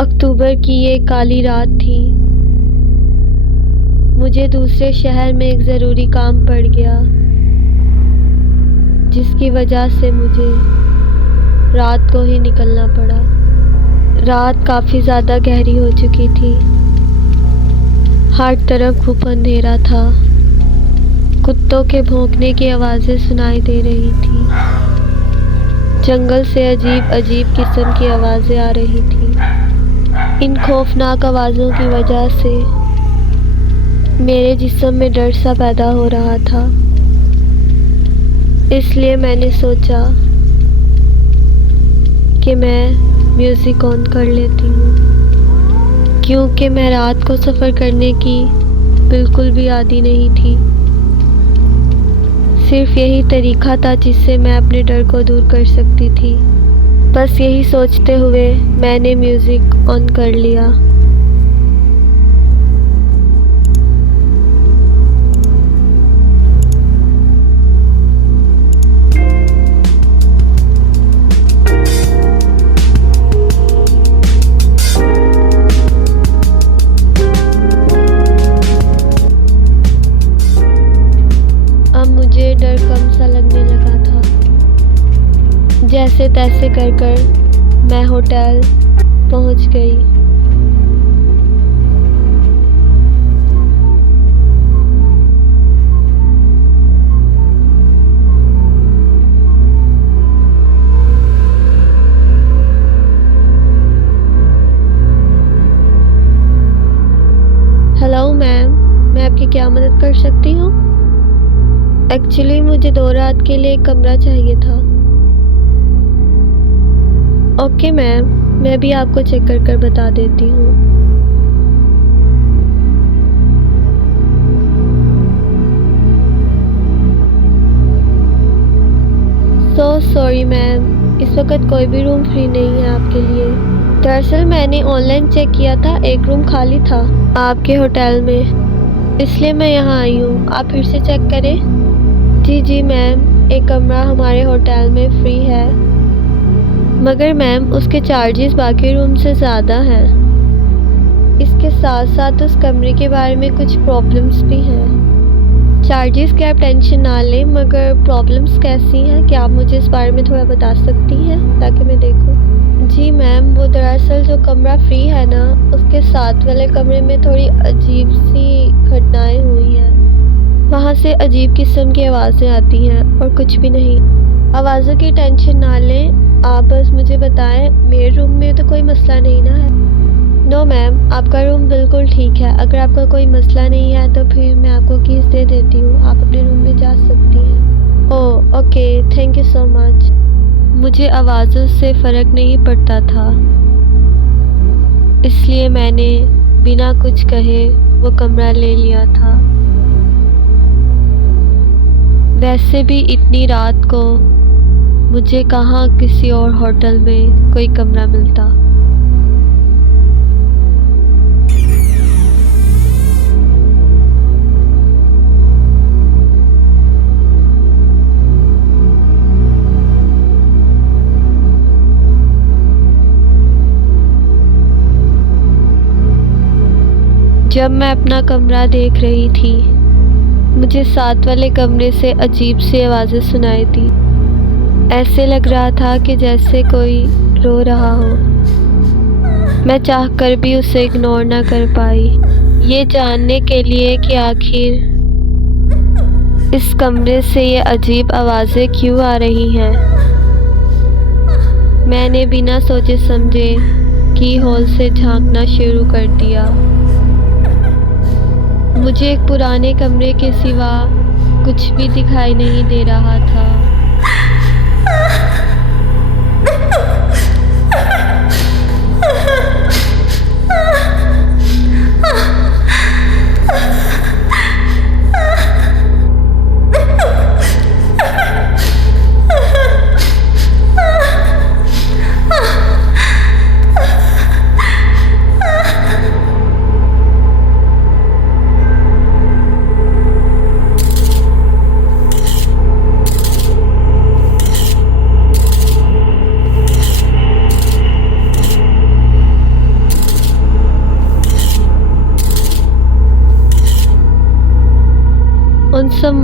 अक्टूबर की ये काली रात थी। मुझे दूसरे शहर में एक ज़रूरी काम पड़ गया, जिसकी वजह से मुझे रात को ही निकलना पड़ा। रात काफ़ी ज़्यादा गहरी हो चुकी थी। हर तरफ खूब अंधेरा था। कुत्तों के भौंकने की आवाज़ें सुनाई दे रही थी। जंगल से अजीब अजीब किस्म की आवाज़ें आ रही थी। इन खौफनाक आवाज़ों की वजह से मेरे जिस्म में डर सा पैदा हो रहा था। इसलिए मैंने सोचा कि मैं म्यूज़िक ऑन कर लेती हूँ, क्योंकि मैं रात को सफ़र करने की बिल्कुल भी आदी नहीं थी। सिर्फ यही तरीक़ा था जिससे मैं अपने डर को दूर कर सकती थी। बस यही सोचते हुए मैंने म्यूज़िक ऑन कर लिया। अब मुझे डर कम सा लगने लगा था। जैसे तैसे कर मैं होटल पहुंच गई। हेलो मैम, मैं आपकी क्या मदद कर सकती हूँ? एक्चुअली मुझे 2 रात के लिए एक कमरा चाहिए था। ओके मैम, मैं भी आपको चेक कर बता देती हूँ। सो सॉरी मैम, इस वक्त कोई भी रूम फ्री नहीं है आपके लिए। दरअसल मैंने ऑनलाइन चेक किया था, एक रूम खाली था आपके होटल में, इसलिए मैं यहाँ आई हूँ। आप फिर से चेक करें। जी मैम, एक कमरा हमारे होटल में फ्री है, मगर मैम उसके चार्जेस बाकी रूम से ज़्यादा हैं। इसके साथ साथ उस कमरे के बारे में कुछ प्रॉब्लम्स भी हैं। चार्जेस की आप टेंशन ना लें, मगर प्रॉब्लम्स कैसी हैं, क्या आप मुझे इस बारे में थोड़ा बता सकती हैं ताकि मैं देखूं? जी मैम, वो दरअसल जो कमरा फ्री है ना, उसके साथ वाले कमरे में थोड़ी अजीब सी घटनाएं हुई हैं। वहाँ से अजीब किस्म की आवाज़ें आती हैं और कुछ भी नहीं। आवाज़ों की टेंशन ना लें, आप बस मुझे बताएं। मेरे रूम में तो कोई मसला नहीं ना है? नो मैम, आपका रूम बिल्कुल ठीक है। अगर आपका कोई मसला नहीं है तो फिर मैं आपको कीज़ दे देती हूँ, आप अपने रूम में जा सकती हैं। Oh okay, thank you so much. मुझे आवाज़ों से फ़र्क नहीं पड़ता था, इसलिए मैंने बिना कुछ कहे वो कमरा ले लिया था। वैसे भी इतनी रात को मुझे कहाँ किसी और होटल में कोई कमरा मिलता। जब मैं अपना कमरा देख रही थी, मुझे साथ वाले कमरे से अजीब सी आवाज़ें सुनाई दी। ऐसे लग रहा था कि जैसे कोई रो रहा हो। मैं चाहकर भी उसे इग्नोर ना कर पाई, ये जानने के लिए कि आखिर इस कमरे से ये अजीब आवाज़ें क्यों आ रही हैं। मैंने बिना सोचे समझे की होल से झांकना शुरू कर दिया। मुझे एक पुराने कमरे के सिवा कुछ भी दिखाई नहीं दे रहा था।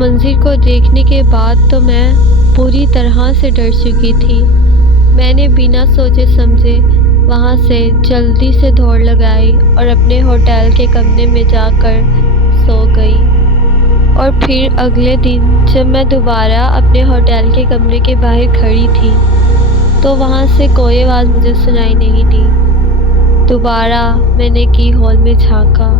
मंज़िल को देखने के बाद तो मैं पूरी तरह से डर चुकी थी। मैंने बिना सोचे समझे वहाँ से जल्दी से दौड़ लगाई और अपने होटल के कमरे में जाकर सो गई। और फिर अगले दिन जब मैं दोबारा अपने होटल के कमरे के बाहर खड़ी थी तो वहाँ से कोई आवाज़ मुझे सुनाई नहीं दी। दोबारा मैंने की हॉल में झाँका।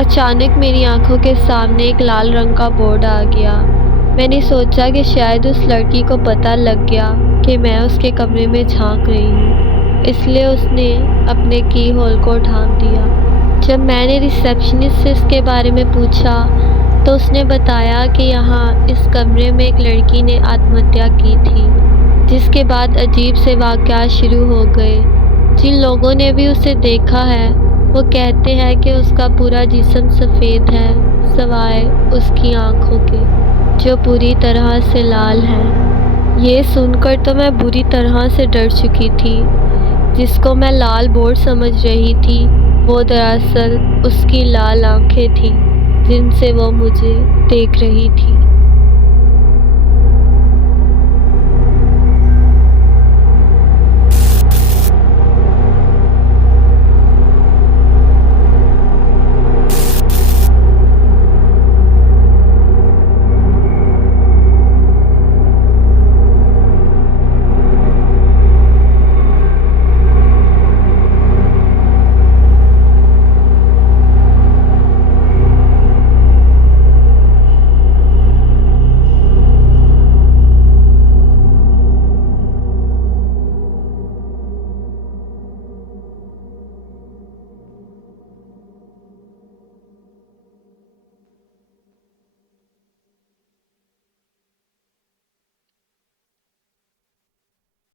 अचानक मेरी आंखों के सामने एक लाल रंग का बोर्ड आ गया। मैंने सोचा कि शायद उस लड़की को पता लग गया कि मैं उसके कमरे में झांक रही हूँ, इसलिए उसने अपने की होल को ढांप दिया। जब मैंने रिसेप्शनिस्ट से इसके बारे में पूछा तो उसने बताया कि यहाँ इस कमरे में एक लड़की ने आत्महत्या की थी, जिसके बाद अजीब से वाक़यात शुरू हो गए। जिन लोगों ने भी उसे देखा है वो कहते हैं कि उसका पूरा जिस्म सफ़ेद है सिवाय उसकी आँखों के, जो पूरी तरह से लाल हैं। ये सुनकर तो मैं बुरी तरह से डर चुकी थी। जिसको मैं लाल बोर्ड समझ रही थी वो दरअसल उसकी लाल आँखें थीं जिनसे वो मुझे देख रही थी।